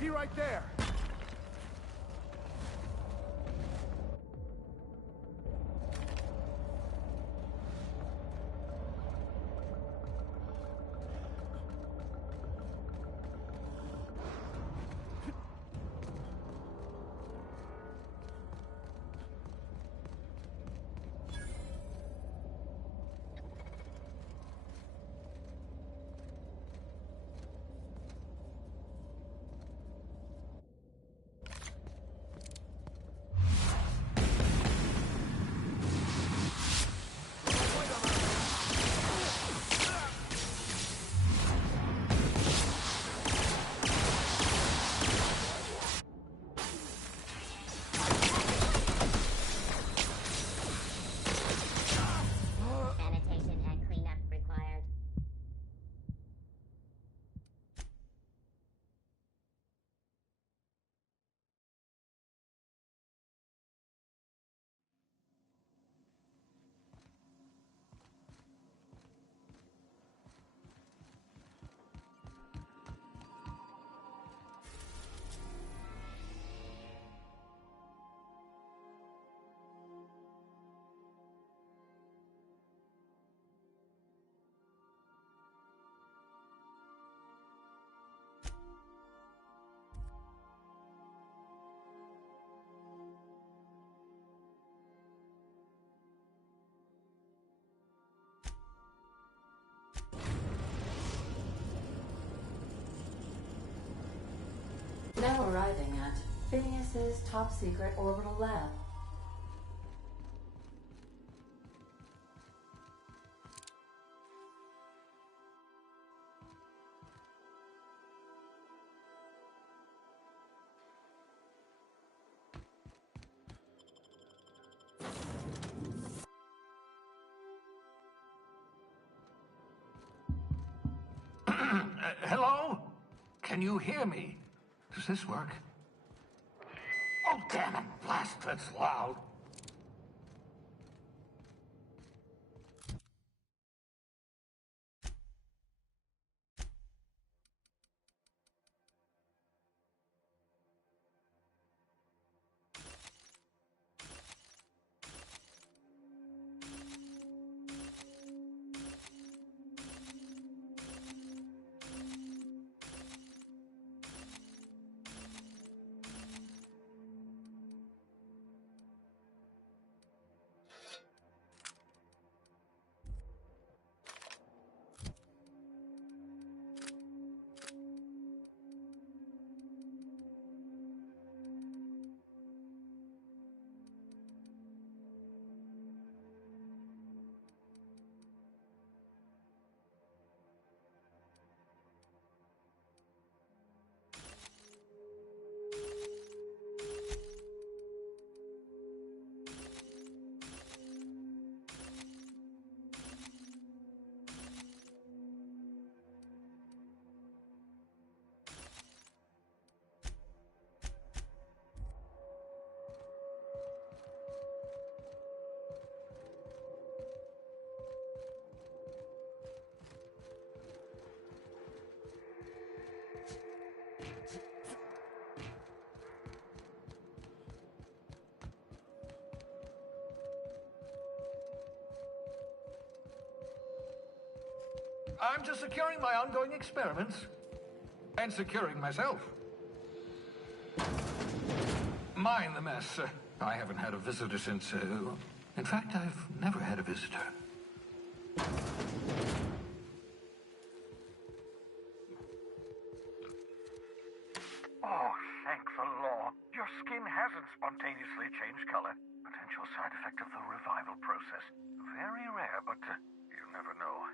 He right there. Now arriving at Phineas's top-secret orbital lab. Hello? Can you hear me? Does this work? Oh, damn it! Blast, that's loud. I'm just securing my ongoing experiments. And securing myself. Mind the mess. I haven't had a visitor since... in fact, I've never had a visitor. Oh, thank the law. Your skin hasn't spontaneously changed color. Potential side effect of the revival process. Very rare, but you never know.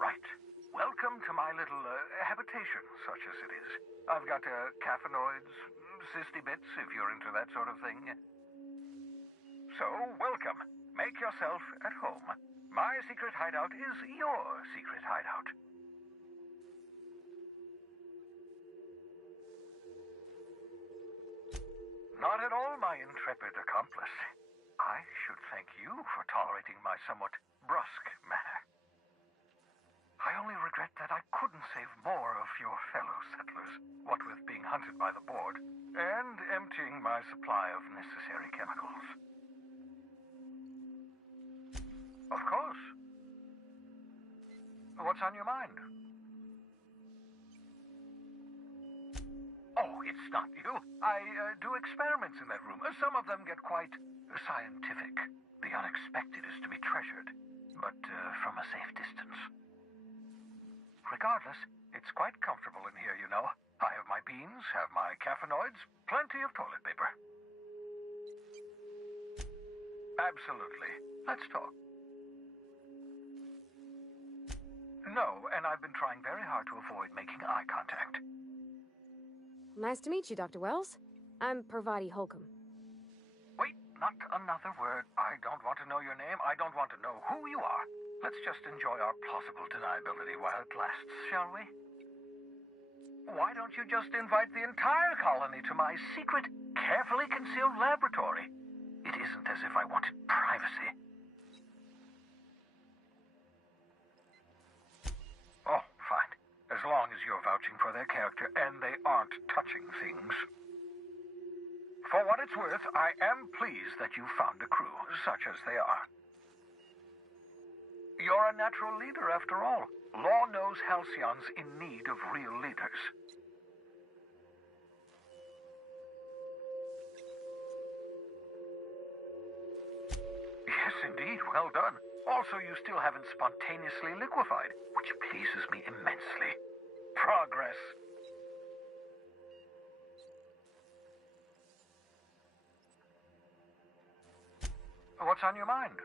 Right. Welcome to my little habitation, such as it is. I've got caffeinoids, cysty bits, if you're into that sort of thing. So, welcome. Make yourself at home. My secret hideout is your secret hideout. Not at all, my intrepid accomplice. I should thank you for tolerating my somewhat brusque manner. I only regret that I couldn't save more of your fellow settlers, what with being hunted by the board, and emptying my supply of necessary chemicals. Of course. What's on your mind? Oh, it's not you. I do experiments in that room. Some of them get quite scientific. The unexpected is to be treasured, but from a safe distance. Regardless, it's quite comfortable in here, you know. I have my beans, have my caffeinoids, plenty of toilet paper. Absolutely. Let's talk. No, and I've been trying very hard to avoid making eye contact. Nice to meet you, Dr. Wells. I'm Parvati Holcomb. Wait, not another word. I don't want to know your name. I don't want to know who you are. Let's just enjoy our plausible deniability while it lasts, shall we? Why don't you just invite the entire colony to my secret, carefully concealed laboratory? It isn't as if I wanted privacy. Oh, fine. As long as you're vouching for their character and they aren't touching things. For what it's worth, I am pleased that you found a crew, such as they are. You're a natural leader, after all. Law knows Halcyon's in need of real leaders. Yes, indeed. Well done. Also, you still haven't spontaneously liquefied, which pleases me immensely. Progress. What's on your mind?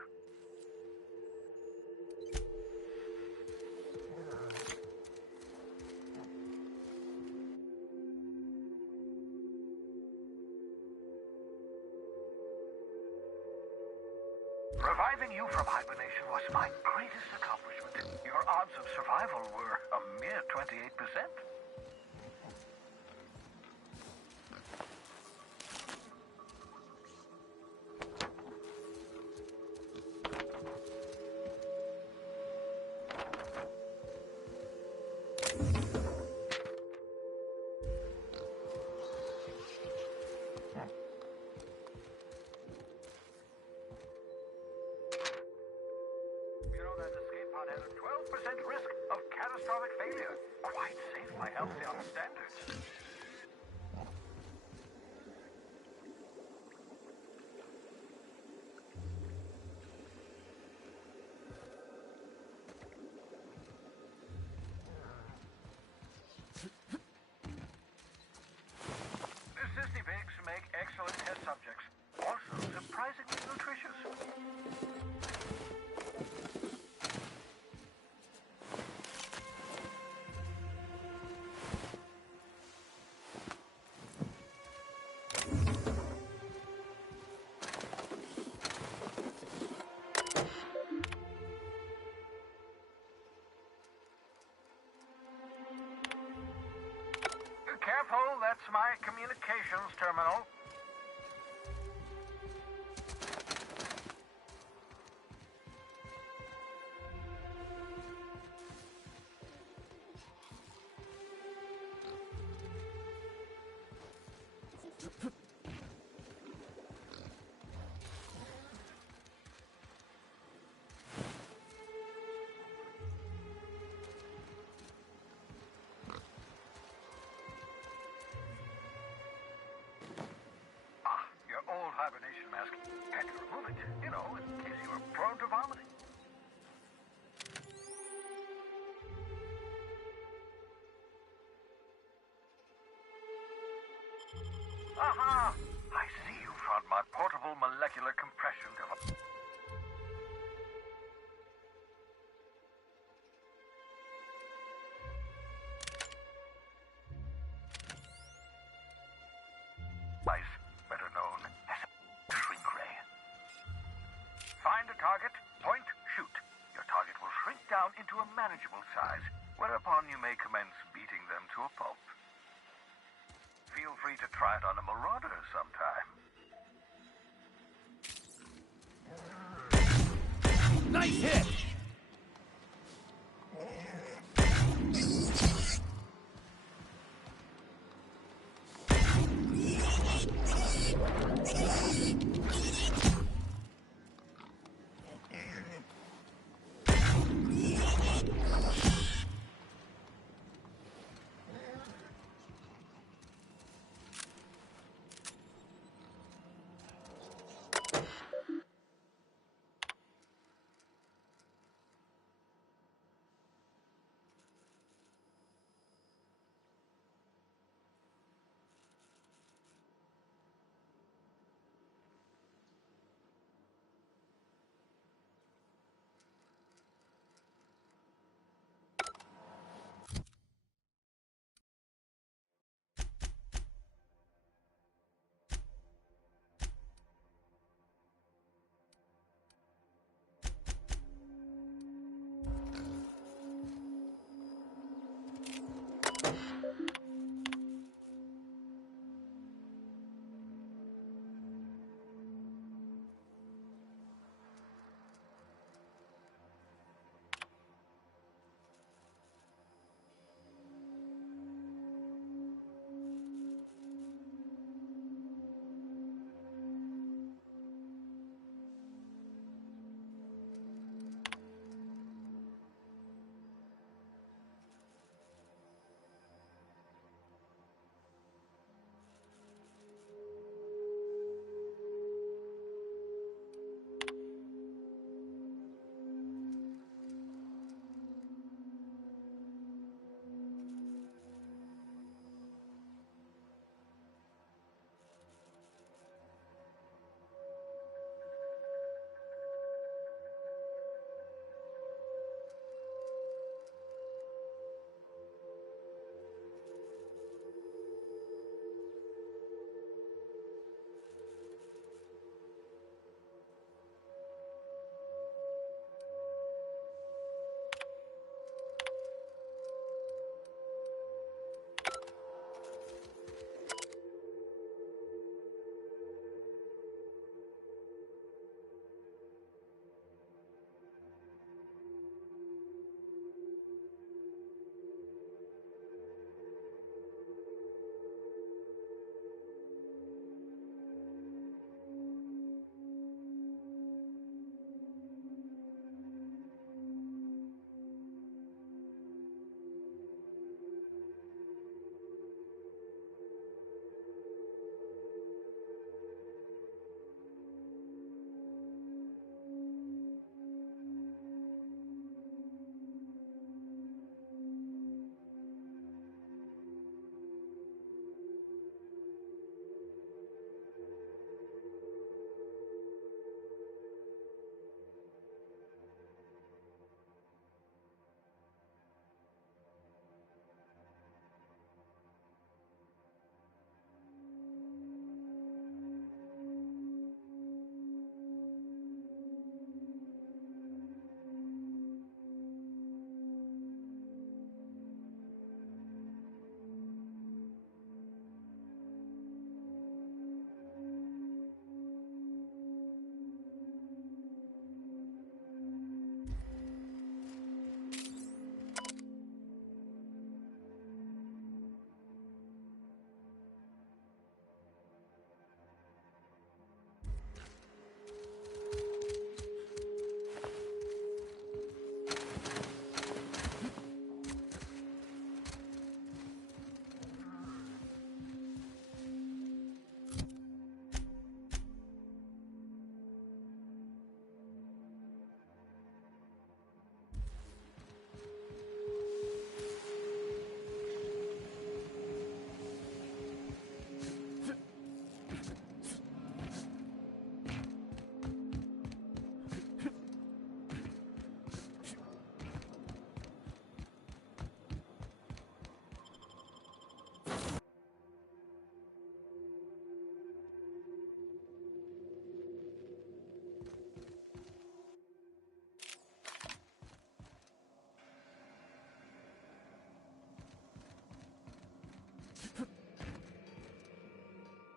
Reviving you from hibernation was my greatest accomplishment. Your odds of survival were a mere 28%. You know that escape pod has a 12% risk of catastrophic failure. Quite safe by Halcyon standards. Cysty pigs make excellent test subjects. Also surprisingly nutritious. Careful, that's my communications terminal. hibernation mask. Had to remove it, you know, in case you were prone to vomiting. Aha! I see you found my portable molecular compression device. Better known as a shrink ray. Find a target, point, shoot. Your target will shrink down into a manageable size, whereupon you may commence beating them to a pulp. Feel free to try it on a marauder sometime. Nice hit!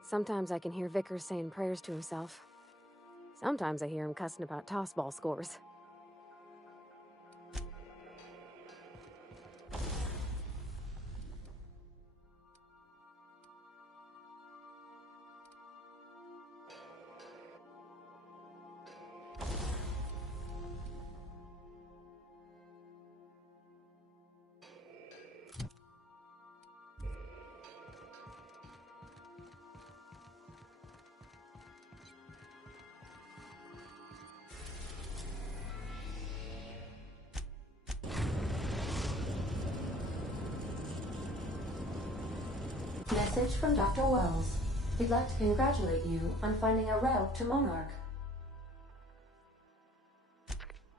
Sometimes I can hear Vickers saying prayers to himself. Sometimes I hear him cussing about tossball scores. Message from Dr. Wells. He'd like to congratulate you on finding a route to Monarch.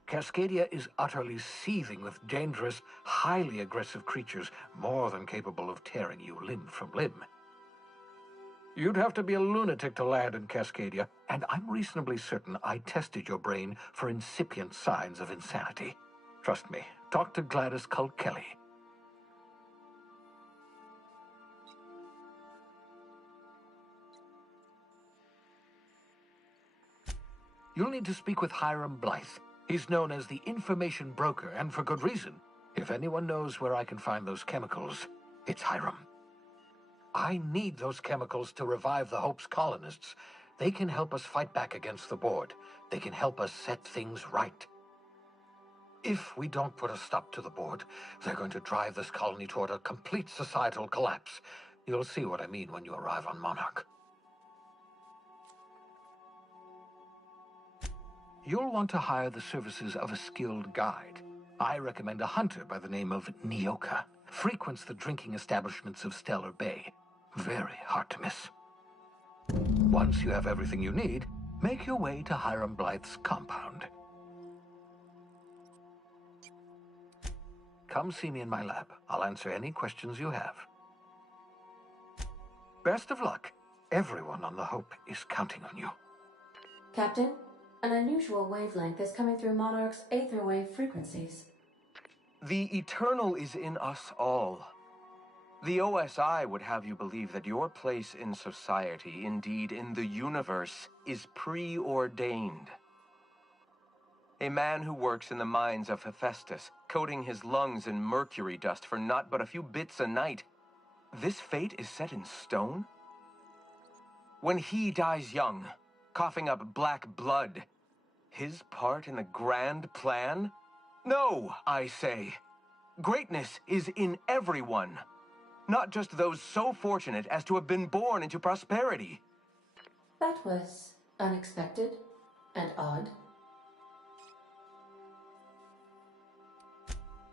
Cascadia is utterly seething with dangerous, highly aggressive creatures, more than capable of tearing you limb from limb. You'd have to be a lunatic to land in Cascadia, and I'm reasonably certain I tested your brain for incipient signs of insanity. Trust me, talk to Gladys Culkelly. You'll need to speak with Hiram Blythe. He's known as the information broker, and for good reason. If anyone knows where I can find those chemicals, it's Hiram. I need those chemicals to revive the Hope's colonists. They can help us fight back against the Board. They can help us set things right. If we don't put a stop to the Board, they're going to drive this colony toward a complete societal collapse. You'll see what I mean when you arrive on Monarch. You'll want to hire the services of a skilled guide. I recommend a hunter by the name of Nyoka. Frequents the drinking establishments of Stellar Bay. Very hard to miss. Once you have everything you need, make your way to Hiram Blythe's compound. Come see me in my lab. I'll answer any questions you have. Best of luck. Everyone on the Hope is counting on you. Captain, an unusual wavelength is coming through Monarch's aether wave frequencies. The eternal is in us all. The OSI would have you believe that your place in society, indeed in the universe, is preordained. A man who works in the mines of Hephaestus, coating his lungs in mercury dust for not but a few bits a night. This fate is set in stone? When he dies young, coughing up black blood, his part in the grand plan? No, I say. Greatness is in everyone, not just those so fortunate as to have been born into prosperity. That was unexpected and odd.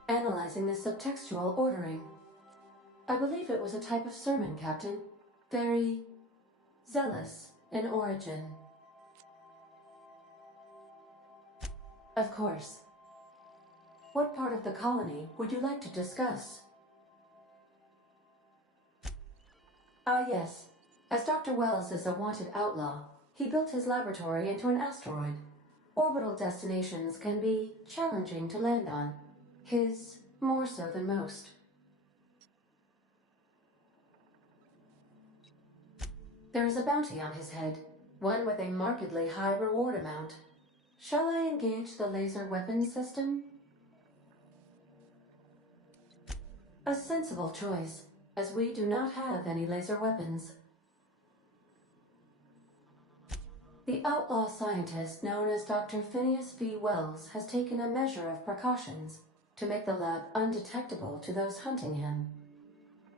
Analyzing the subtextual ordering. I believe it was a type of sermon, Captain. Very zealous in origin. Of course. What part of the colony would you like to discuss? Ah, yes. As Dr. Wells is a wanted outlaw, he built his laboratory into an asteroid. Orbital destinations can be challenging to land on. His more so than most. There is a bounty on his head, one with a markedly high reward amount. Shall I engage the laser weapons system? A sensible choice, as we do not have any laser weapons. The outlaw scientist known as Dr. Phineas V. Wells has taken a measure of precautions to make the lab undetectable to those hunting him.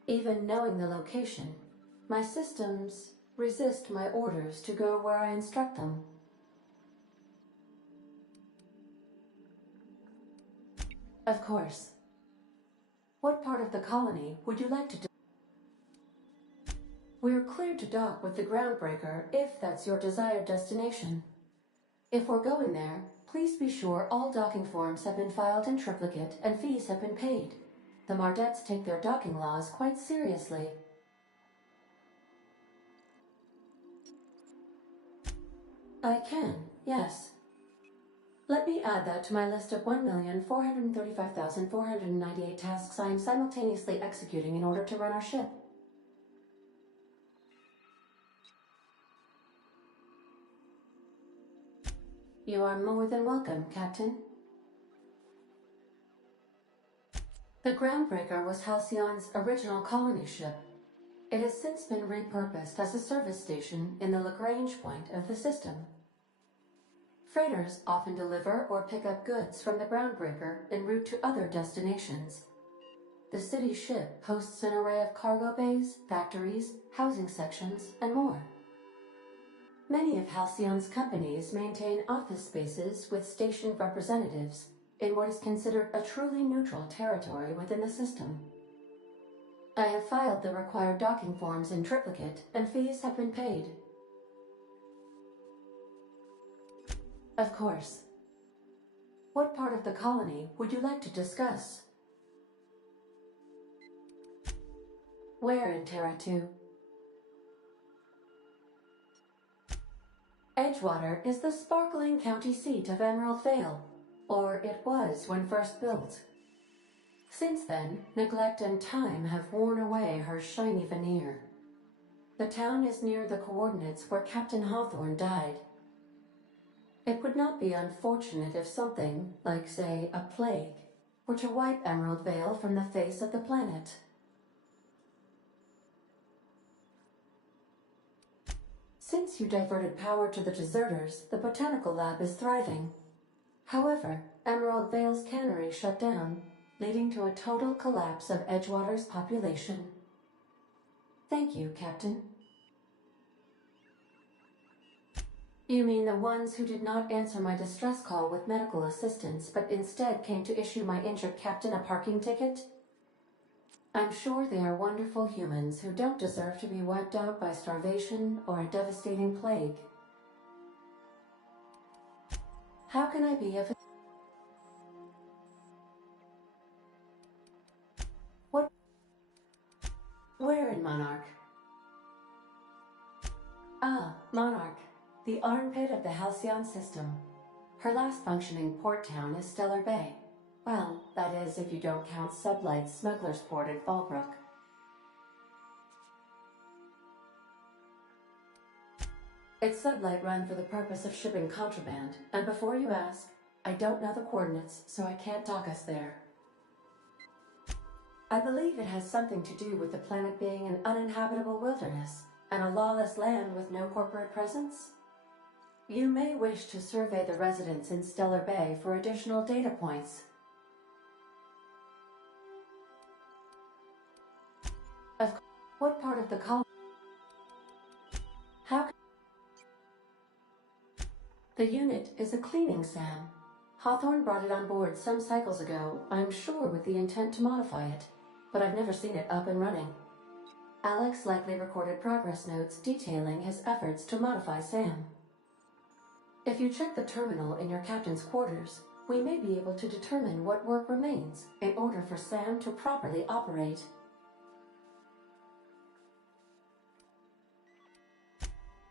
Even knowing the location, my systems resist my orders to go where I instruct them. Of course. What part of the colony would you like to do? We're cleared to dock with the Groundbreaker if that's your desired destination. If we're going there, please be sure all docking forms have been filed in triplicate and fees have been paid. The Mardettes take their docking laws quite seriously. I can, yes. Let me add that to my list of 1,435,498 tasks I am simultaneously executing in order to run our ship. You are more than welcome, Captain. The Groundbreaker was Halcyon's original colony ship. It has since been repurposed as a service station in the Lagrange point of the system. Freighters often deliver or pick up goods from the Groundbreaker en route to other destinations. The city ship hosts an array of cargo bays, factories, housing sections, and more. Many of Halcyon's companies maintain office spaces with stationed representatives in what is considered a truly neutral territory within the system. I have filed the required docking forms in triplicate, and fees have been paid. Of course. What part of the colony would you like to discuss? Where in Terra 2? Edgewater is the sparkling county seat of Emerald Vale, or it was when first built. Since then, neglect and time have worn away her shiny veneer. The town is near the coordinates where Captain Hawthorne died. It would not be unfortunate if something, like say a plague, were to wipe Emerald Vale from the face of the planet. Since you diverted power to the deserters, the botanical lab is thriving. However, Emerald Vale's cannery shut down, leading to a total collapse of Edgewater's population. Thank you, Captain. You mean the ones who did not answer my distress call with medical assistance, but instead came to issue my injured captain a parking ticket? I'm sure they are wonderful humans who don't deserve to be wiped out by starvation or a devastating plague. How can I be of... What? Where in Monarch? Ah, Monarch, the armpit of the Halcyon system. Her last functioning port town is Stellar Bay. Well, that is if you don't count Sublight's Smuggler's Port at Fallbrook. It's Sublight run for the purpose of shipping contraband, and before you ask, I don't know the coordinates, so I can't dock us there. I believe it has something to do with the planet being an uninhabitable wilderness, and a lawless land with no corporate presence. You may wish to survey the residents in Stellar Bay for additional data points. What part of the colony? The unit is a cleaning SAM. Hawthorne brought it on board some cycles ago, I'm sure with the intent to modify it, but I've never seen it up and running. Alex likely recorded progress notes detailing his efforts to modify SAM. If you check the terminal in your captain's quarters, we may be able to determine what work remains in order for SAM to properly operate.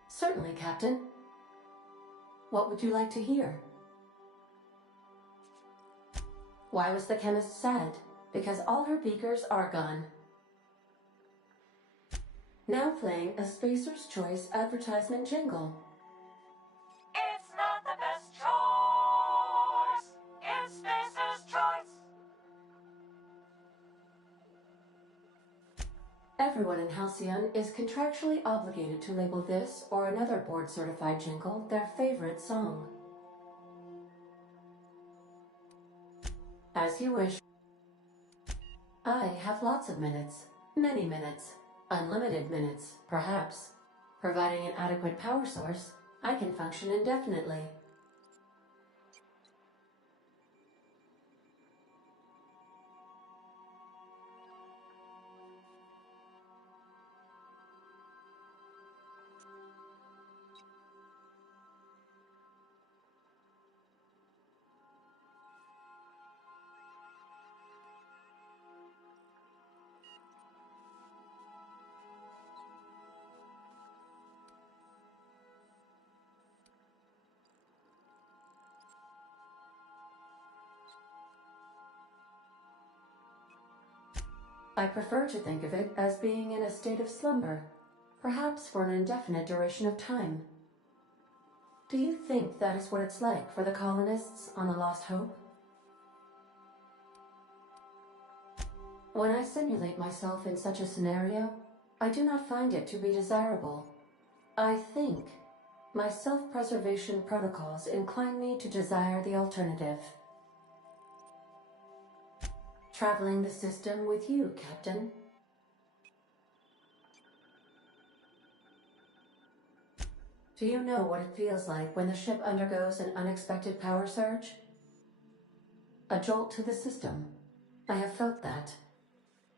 Certainly, Captain. What would you like to hear? Why was the chemist sad? Because all her beakers are gone. Now playing a Spacer's Choice advertisement jingle. It's not the best choice. It's Spacer's Choice. Everyone in Halcyon is contractually obligated to label this or another board-certified jingle their favorite song. As you wish. I have lots of minutes. Many minutes. Unlimited minutes, perhaps. Providing an adequate power source, I can function indefinitely. I prefer to think of it as being in a state of slumber, perhaps for an indefinite duration of time. Do you think that is what it's like for the colonists on the Lost Hope? When I simulate myself in such a scenario, I do not find it to be desirable. I think my self-preservation protocols incline me to desire the alternative. Traveling the system with you, Captain. Do you know what it feels like when the ship undergoes an unexpected power surge? A jolt to the system. I have felt that.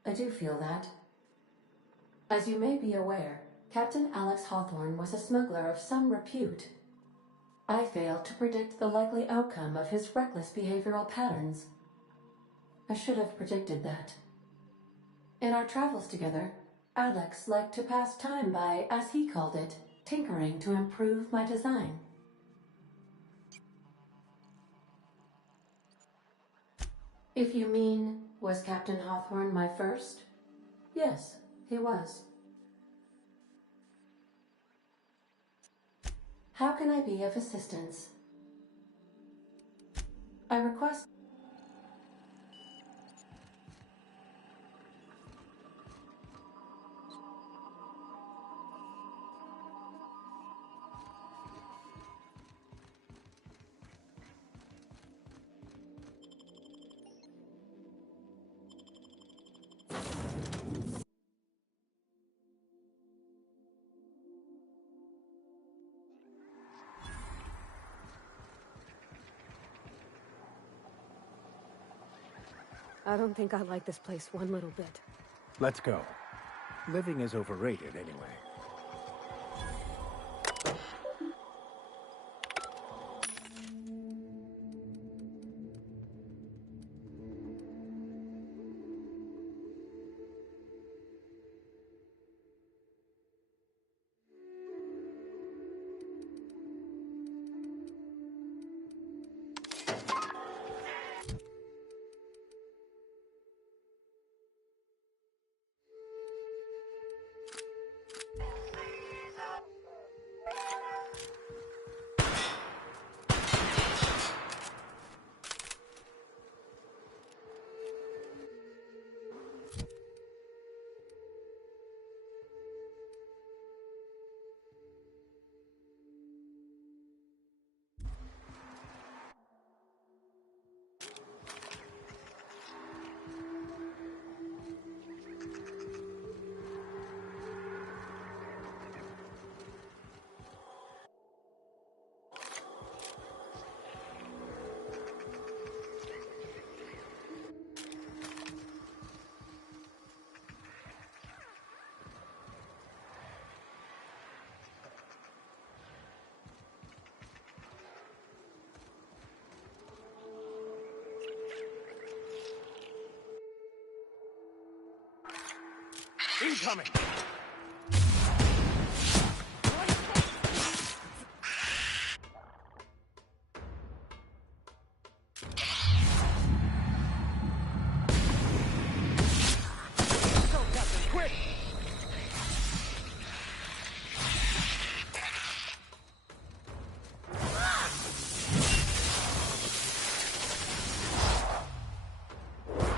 I do feel that. As you may be aware, Captain Alex Hawthorne was a smuggler of some repute. I failed to predict the likely outcome of his reckless behavioral patterns. I should have predicted that. In our travels together, Alex liked to pass time by, as he called it, tinkering to improve my design. If you mean, was Captain Hawthorne my first? Yes, he was. How can I be of assistance? I request... I don't think I like this place one little bit. Let's go. Living is overrated anyway. Incoming! Go, Captain, quick!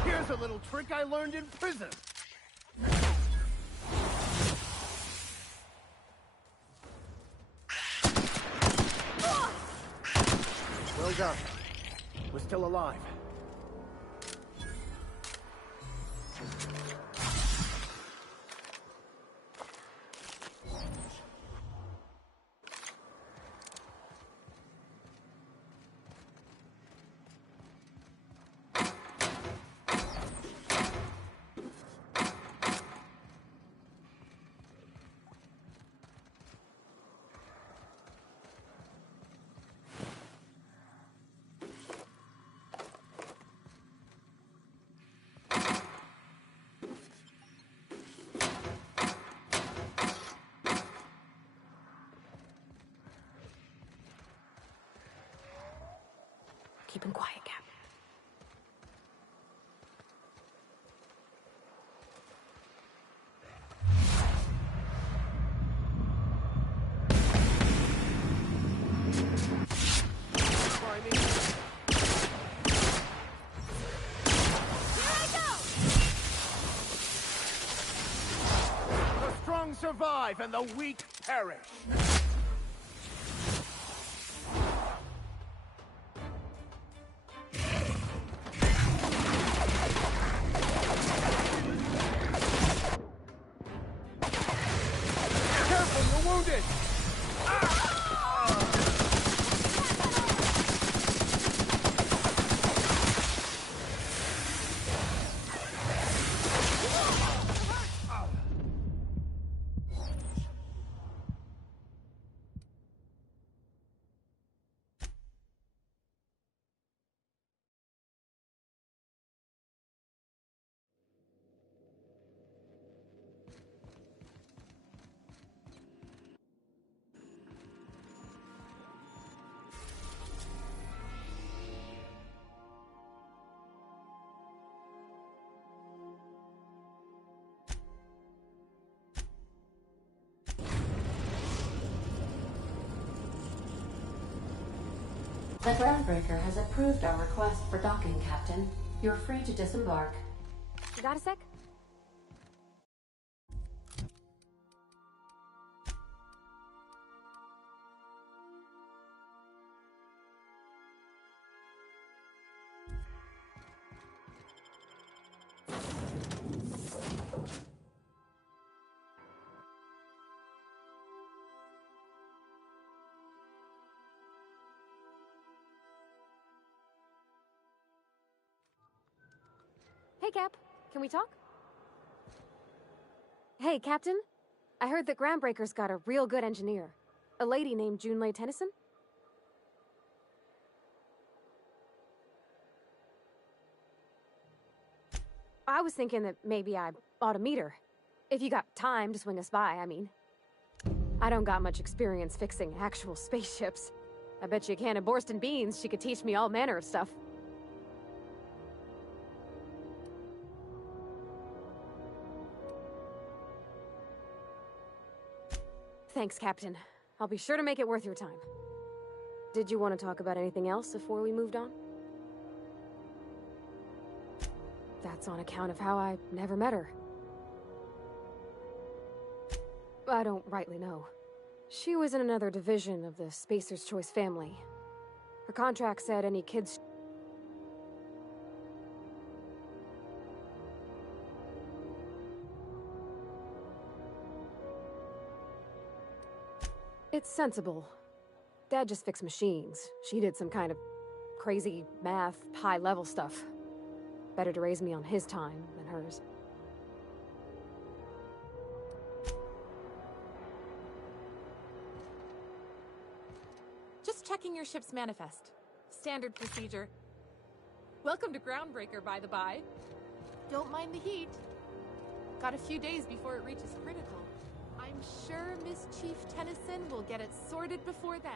Here's a little trick I learned in prison. Well done. We're still alive. Keep him quiet, Cap. survive and the weak perish. Careful, you're wounded! The Groundbreaker has approved our request for docking, Captain. You're free to disembark. You got a sec? Hey, Cap. Can we talk? Hey, Captain. I heard that Groundbreaker's got a real good engineer. A lady named Junlei Tennyson? I was thinking that maybe I ought to meet her. If you got time to swing us by, I mean. I don't got much experience fixing actual spaceships. I bet you a can of Borston beans she could teach me all manner of stuff. Thanks, Captain. I'll be sure to make it worth your time. Did you want to talk about anything else before we moved on? That's on account of how I never met her. I don't rightly know. She was in another division of the Spacer's Choice family. Her contract said any kids... It's sensible. Dad just fixed machines. She did some kind of crazy math, high-level stuff. Better to raise me on his time than hers. Just checking your ship's manifest. Standard procedure. Welcome to Groundbreaker, by the by. Don't mind the heat. Got a few days before it reaches critical. I'm sure Miss Chief Tennyson will get it sorted before then.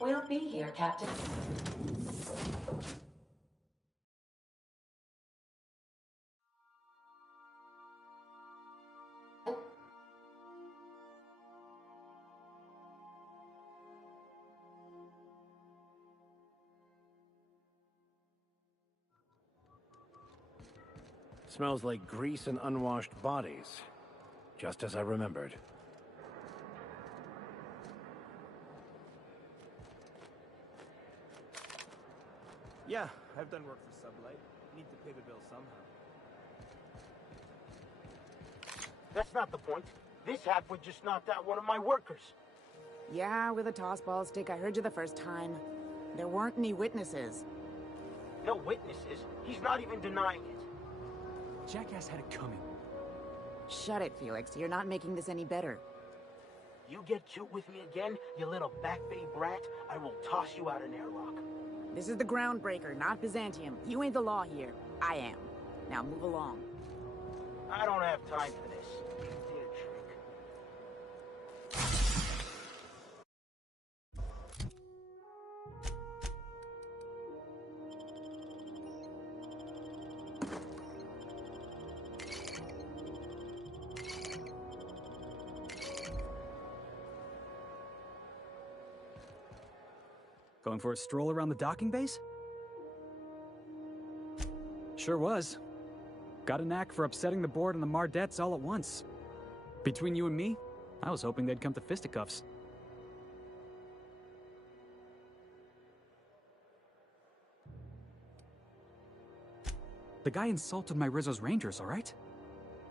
We'll be here, Captain. Smells like grease and unwashed bodies. Just as I remembered. Yeah, I've done work for Sublight. Need to pay the bill somehow. That's not the point. This halfwit just knocked out one of my workers. Yeah, with a tossball stick. I heard you the first time. There weren't any witnesses. No witnesses? He's not even denying it. Jackass had it coming. Shut it, Felix. You're not making this any better. You get cute with me again, you little back bay brat, I will toss you out an airlock. This is the Groundbreaker, not Byzantium. You ain't the law here. I am. Now move along. I don't have time for this. You did a trick. Going for a stroll around the docking base? Sure was. Got a knack for upsetting the board and the Mardettes all at once. Between you and me, I was hoping they'd come to fisticuffs. The guy insulted my Rizzo's Rangers, alright?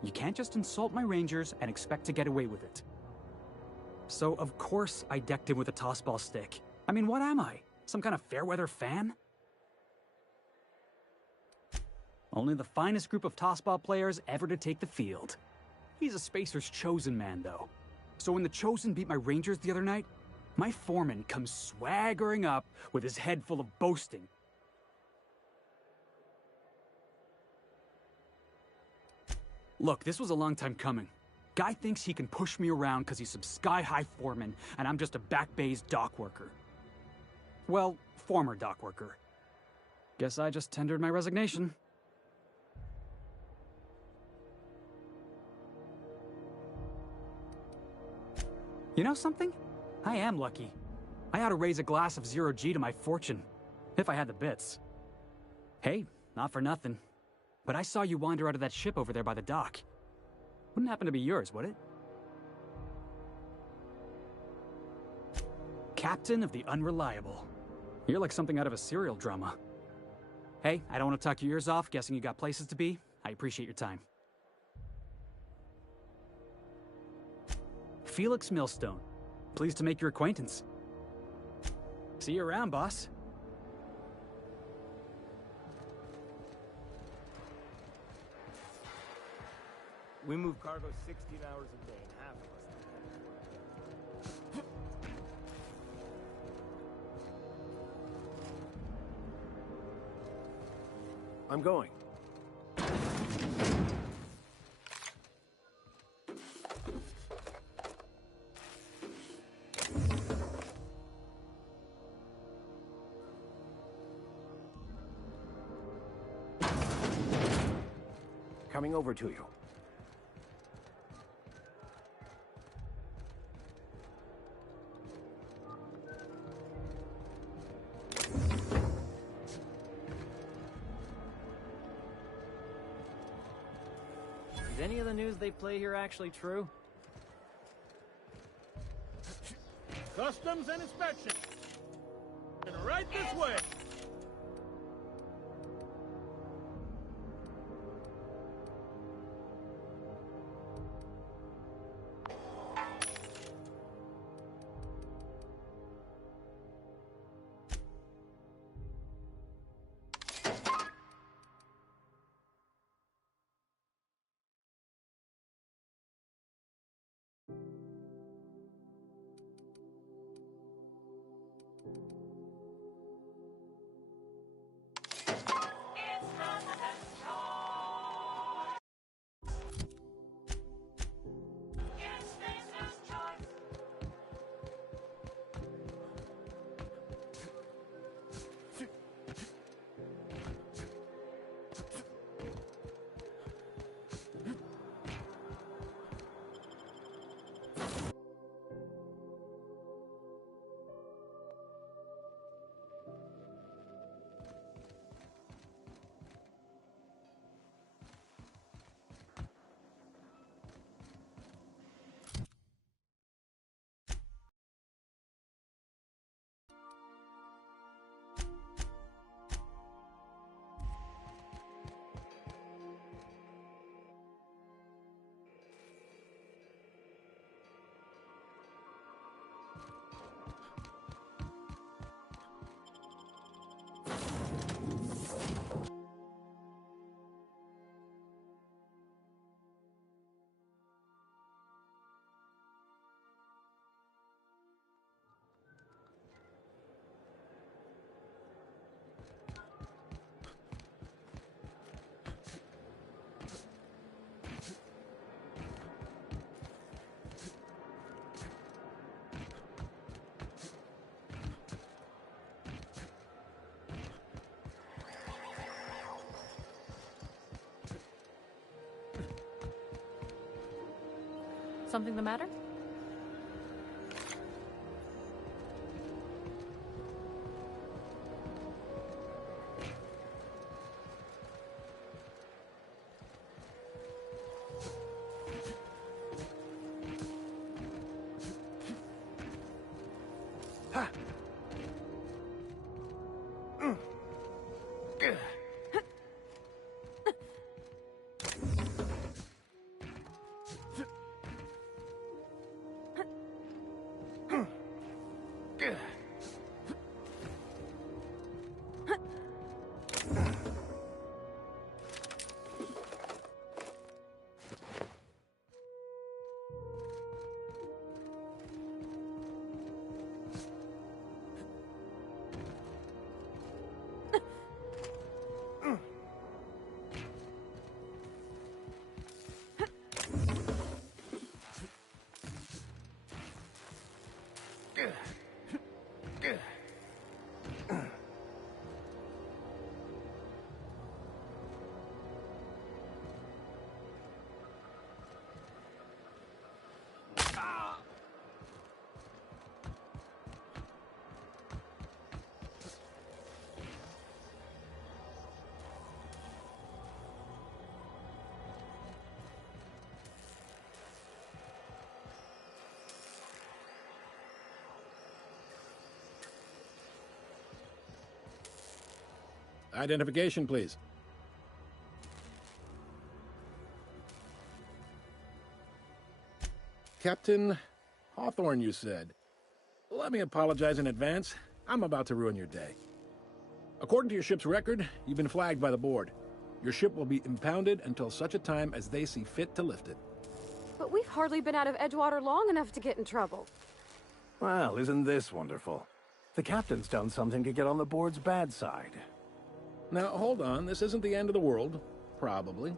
You can't just insult my Rangers and expect to get away with it. So, of course, I decked him with a tossball stick. I mean, what am I? Some kind of fair-weather fan? Only the finest group of tossball players ever to take the field. He's a Spacer's chosen man, though. So when the Chosen beat my Rangers the other night, my foreman comes swaggering up with his head full of boasting. Look, this was a long time coming. Guy thinks he can push me around because he's some sky-high foreman, and I'm just a back bay's dock worker. Well, former dock worker. Guess I just tendered my resignation. You know something? I am lucky. I ought to raise a glass of zero-G to my fortune, if I had the bits. Hey, not for nothing, but I saw you wander out of that ship over there by the dock. Wouldn't happen to be yours, would it? Captain of the Unreliable. You're like something out of a serial drama. Hey, I don't want to talk your ears off, guessing you got places to be. I appreciate your time. Felix Millstone. Pleased to make your acquaintance. See you around, boss. We move cargo 16 hours a day, and half of us. I'm going. Coming over to you. Is any of the news they play here actually true? Customs and inspection. Right this way. Something the matter? Identification, please. Captain Hawthorne, you said. Let me apologize in advance. I'm about to ruin your day. According to your ship's record, you've been flagged by the board. Your ship will be impounded until such a time as they see fit to lift it. But we've hardly been out of Edgewater long enough to get in trouble. Well, isn't this wonderful? The captain's done something to get on the board's bad side. Now, hold on. This isn't the end of the world. Probably.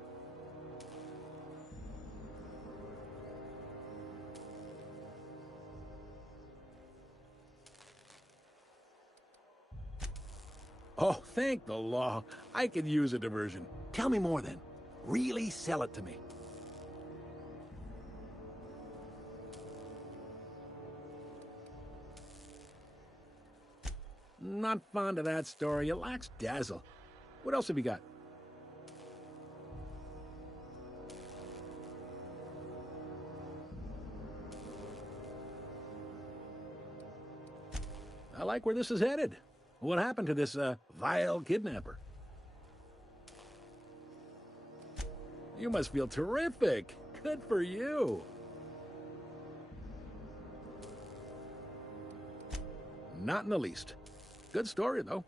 Oh, thank the law. I could use a diversion. Tell me more then. Really sell it to me. Not fond of that story. It lacks dazzle. What else have you got? I like where this is headed. What happened to this, vile kidnapper? You must feel terrific. Good for you. Not in the least. Good story, though.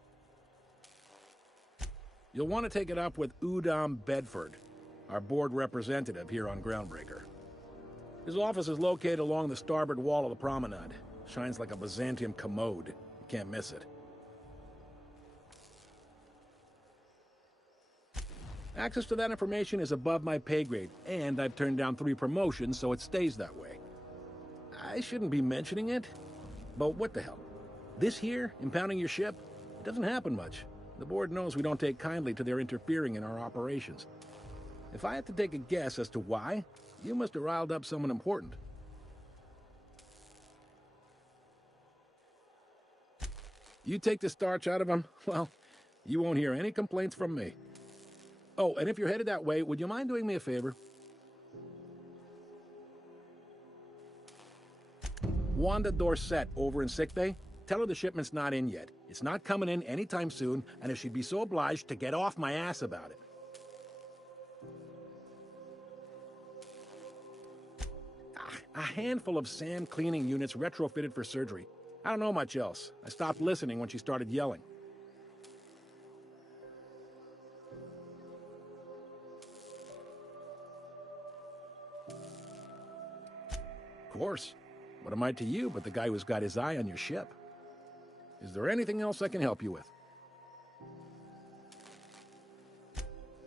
You'll want to take it up with Udom Bedford, our board representative here on Groundbreaker. His office is located along the starboard wall of the promenade. Shines like a Byzantium commode. You can't miss it. Access to that information is above my pay grade, and I've turned down 3 promotions, so it stays that way. I shouldn't be mentioning it, but what the hell? This here, impounding your ship, it doesn't happen much. The board knows we don't take kindly to their interfering in our operations. If I had to take a guess as to why, you must have riled up someone important. You take the starch out of them, well, you won't hear any complaints from me. Oh, and if you're headed that way, would you mind doing me a favor? Wanda Dorset over in sickbay, tell her the shipment's not in yet. It's not coming in anytime soon, and if she'd be so obliged to get off my ass about it. A handful of SAM cleaning units retrofitted for surgery. I don't know much else. I stopped listening when she started yelling. Of course. What am I to you but the guy who's got his eye on your ship? Is there anything else I can help you with?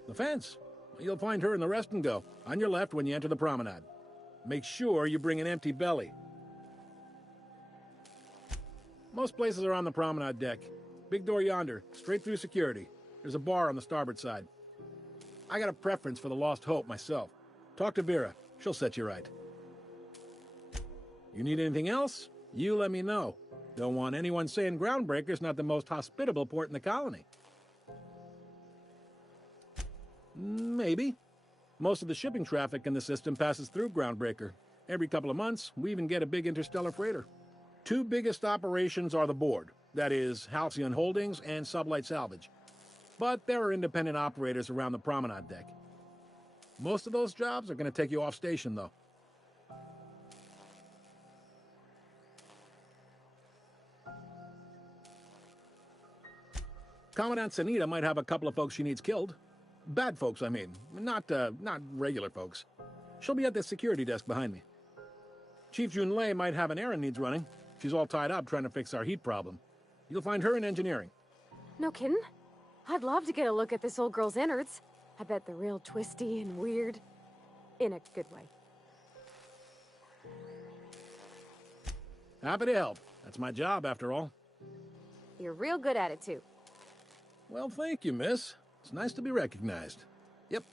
The fence. You'll find her in the rest and go, on your left when you enter the promenade. Make sure you bring an empty belly. Most places are on the promenade deck. Big door yonder, straight through security. There's a bar on the starboard side. I got a preference for the Lost Hope myself. Talk to Vera. She'll set you right. You need anything else? You let me know. Don't want anyone saying Groundbreaker's not the most hospitable port in the colony. Maybe. Most of the shipping traffic in the system passes through Groundbreaker. Every couple of months, we even get a big interstellar freighter. 2 biggest operations are the board. That is, Halcyon Holdings and Sublight Salvage. But there are independent operators around the promenade deck. Most of those jobs are going to take you off station, though. Commandant Sanita might have a couple of folks she needs killed. Bad folks, I mean. Not regular folks. She'll be at the security desk behind me. Chief Junlei might have an errand needs running. She's all tied up trying to fix our heat problem. You'll find her in engineering. No kidding? I'd love to get a look at this old girl's innards. I bet they're real twisty and weird. In a good way. Happy to help. That's my job, after all. You're real good at it, too. Well, thank you, miss. It's nice to be recognized. Yep.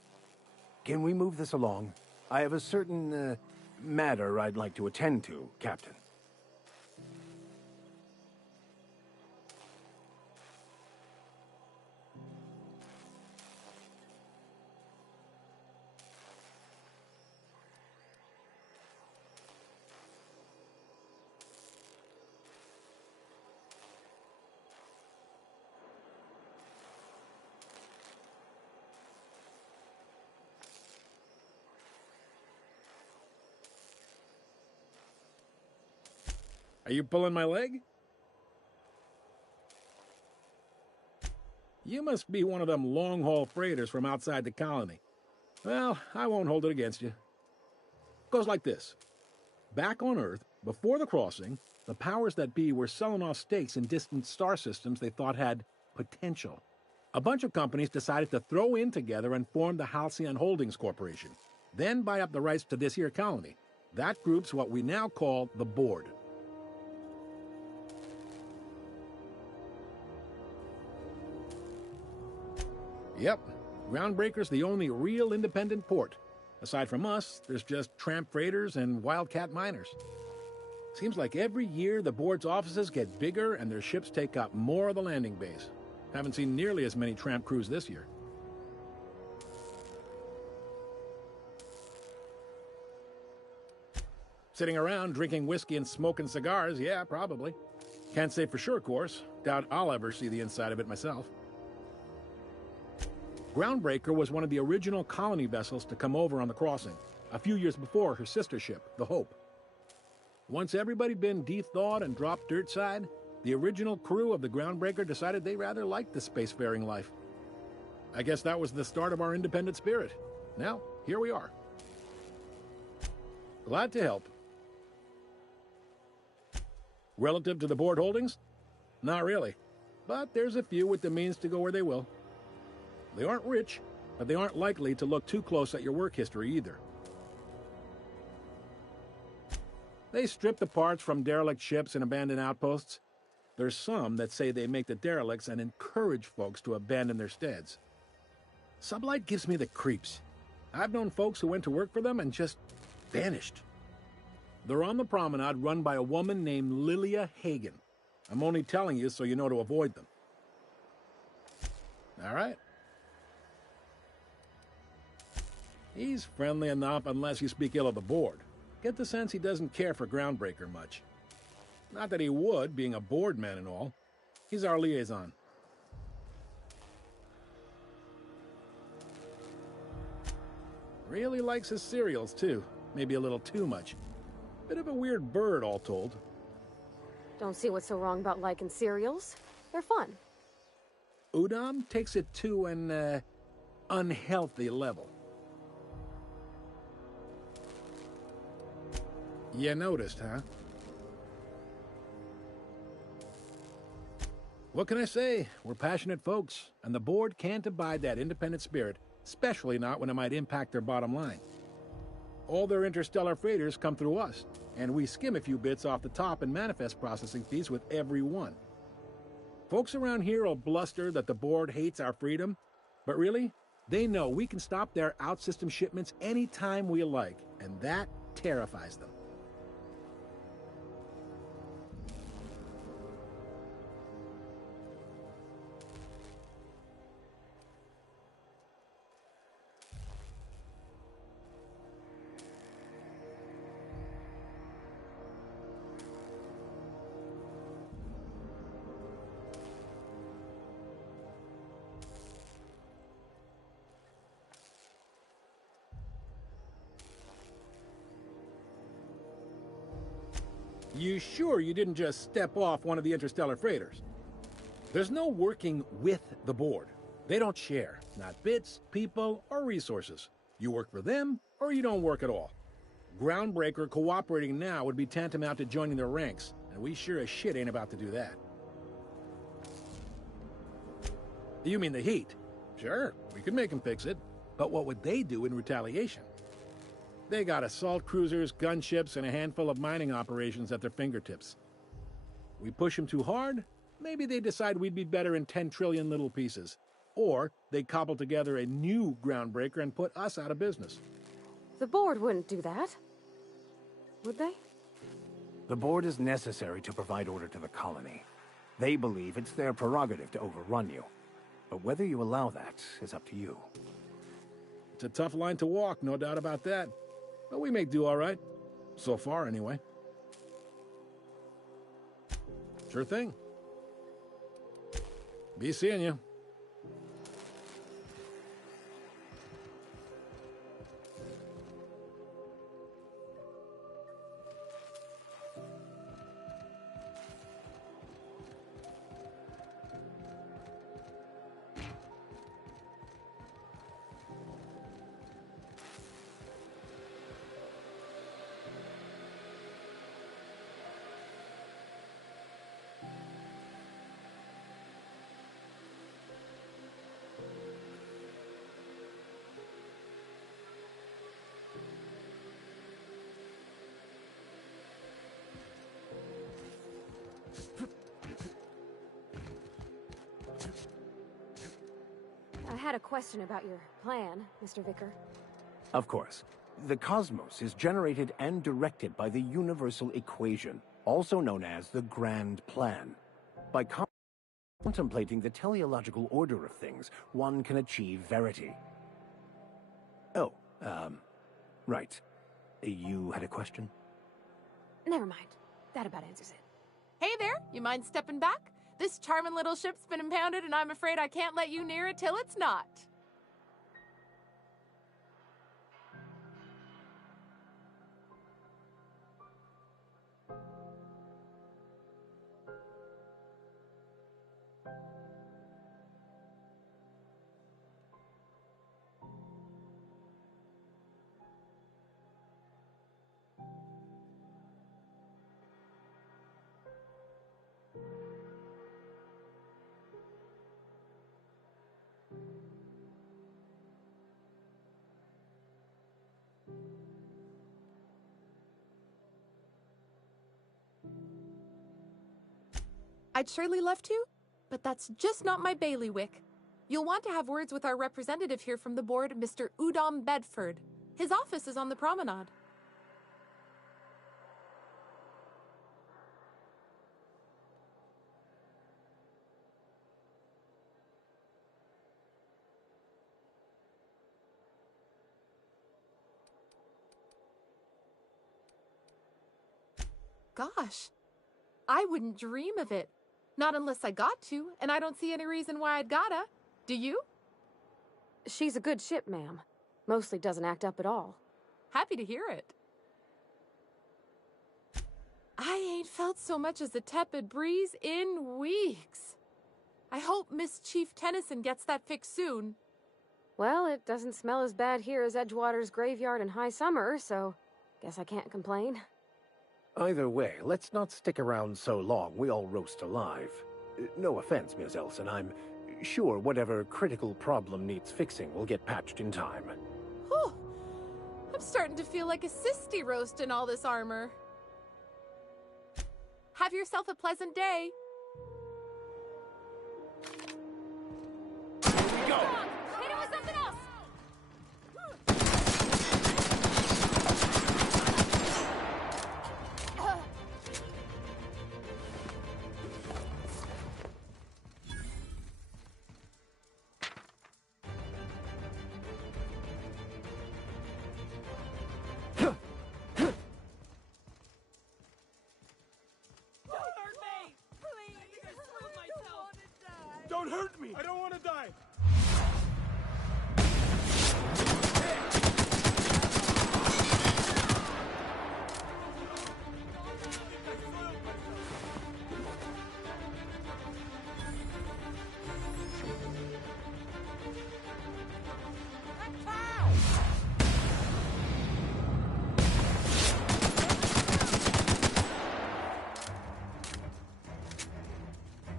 Can we move this along? I have a certain, matter I'd like to attend to, Captain. Are you pulling my leg? You must be one of them long-haul freighters from outside the colony. Well, I won't hold it against you. Goes like this. Back on Earth, before the crossing, the powers that be were selling off stakes in distant star systems they thought had potential. A bunch of companies decided to throw in together and form the Halcyon Holdings Corporation, then buy up the rights to this here colony. That group's what we now call the Board. Yep, Groundbreaker's the only real independent port. Aside from us, there's just tramp freighters and wildcat miners. Seems like every year the Board's offices get bigger and their ships take up more of the landing base. Haven't seen nearly as many tramp crews this year. Sitting around drinking whiskey and smoking cigars, yeah, probably. Can't say for sure, of course. Doubt I'll ever see the inside of it myself. Groundbreaker was one of the original colony vessels to come over on the crossing, a few years before her sister ship, the Hope. Once everybody'd been de-thawed and dropped dirtside, the original crew of the Groundbreaker decided they rather liked the spacefaring life. I guess that was the start of our independent spirit. Now, here we are. Glad to help. Relative to the Board holdings? Not really. But there's a few with the means to go where they will. They aren't rich, but they aren't likely to look too close at your work history either. They strip the parts from derelict ships and abandoned outposts. There's some that say they make the derelicts and encourage folks to abandon their steads. Sublight gives me the creeps. I've known folks who went to work for them and just vanished. They're on the promenade run by a woman named Lilia Hagen. I'm only telling you so you know to avoid them. All right. He's friendly enough unless you speak ill of the Board. Get the sense he doesn't care for Groundbreaker much. Not that he would, being a Board man and all. He's our liaison. Really likes his cereals, too. Maybe a little too much. Bit of a weird bird, all told. Don't see what's so wrong about liking cereals. They're fun. Udam takes it to an, unhealthy level. You noticed, huh? What can I say? We're passionate folks, and the Board can't abide that independent spirit, especially not when it might impact their bottom line. All their interstellar freighters come through us, and we skim a few bits off the top in manifest processing fees with every one. Folks around here will bluster that the Board hates our freedom, but really, they know we can stop their out-system shipments anytime we like, and that terrifies them. You sure you didn't just step off one of the interstellar freighters? There's no working with the Board. They don't share, not bits, people, or resources. You work for them, or you don't work at all. Groundbreaker cooperating now would be tantamount to joining their ranks, and we sure as shit ain't about to do that. You mean the heat? Sure, we could make them fix it. But what would they do in retaliation? They got assault cruisers, gunships, and a handful of mining operations at their fingertips. We push them too hard, maybe they decide we'd be better in 10 trillion little pieces. Or they cobble together a new Groundbreaker and put us out of business. The Board wouldn't do that. Would they? The Board is necessary to provide order to the colony. They believe it's their prerogative to overrun you. But whether you allow that is up to you. It's a tough line to walk, no doubt about that. But we may do all right. So far, anyway. Sure thing. Be seeing you. I had a question about your plan, Mr. Vicker. Of course. The cosmos is generated and directed by the universal equation, also known as the Grand Plan. By contemplating the teleological order of things, one can achieve verity. Oh, right. You had a question? Never mind. That about answers it. Hey there, you mind stepping back? This charming little ship's been impounded and I'm afraid I can't let you near it till it's not. I'd surely love to, but that's just not my bailiwick. You'll want to have words with our representative here from the board, Mr. Udom Bedford. His office is on the promenade. Gosh, I wouldn't dream of it. Not unless I got to, and I don't see any reason why I'd gotta. Do you? She's a good ship, ma'am. Mostly doesn't act up at all. Happy to hear it. I ain't felt so much as a tepid breeze in weeks. I hope Miss Chief Tennyson gets that fixed soon. Well, it doesn't smell as bad here as Edgewater's graveyard in high summer, so guess I can't complain. Either way, let's not stick around so long we all roast alive. No offense, Miss Elson, I'm sure whatever critical problem needs fixing will get patched in time. Whew. I'm starting to feel like a sisty roast in all this armor. Have yourself a pleasant day. Here we go! Hit it with something else! Don't hurt me! I don't want to die!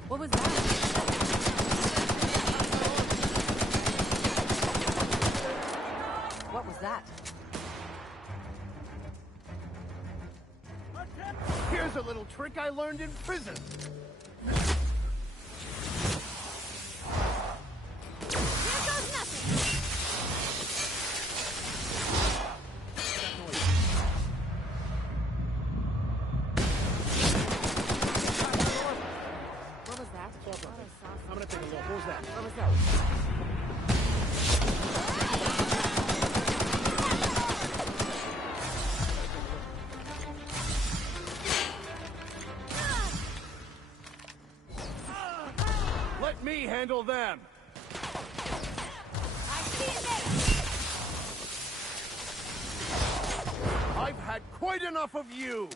What was that? What was that? Here's a little trick I learned in prison. What was that? I'm gonna take a look. What was that? What was that? Let me handle them. I've had quite enough of you.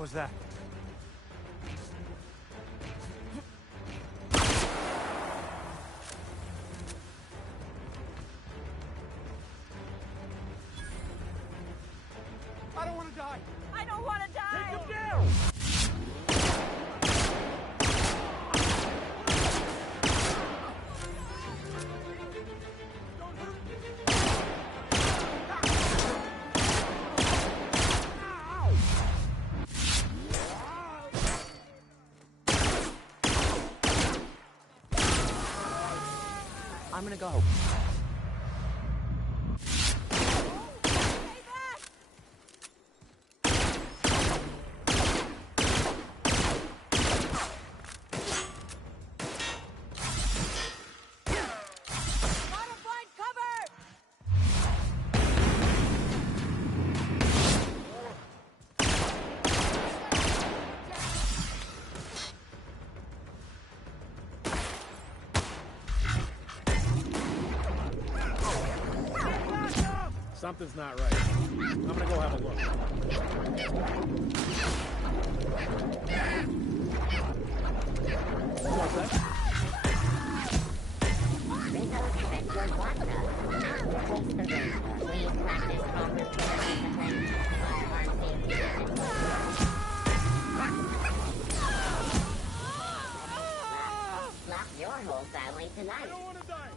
What was that? I don't want to die! I don't want to die! Take him down! I'm gonna go. Something's not right. I'm gonna go have a look. What's that? Lock your whole family tonight. I don't want to die!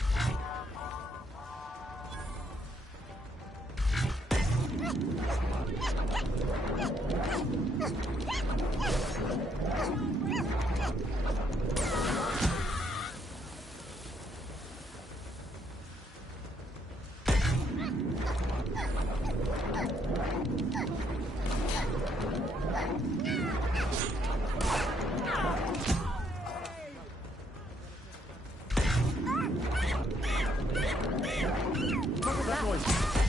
What was that noise?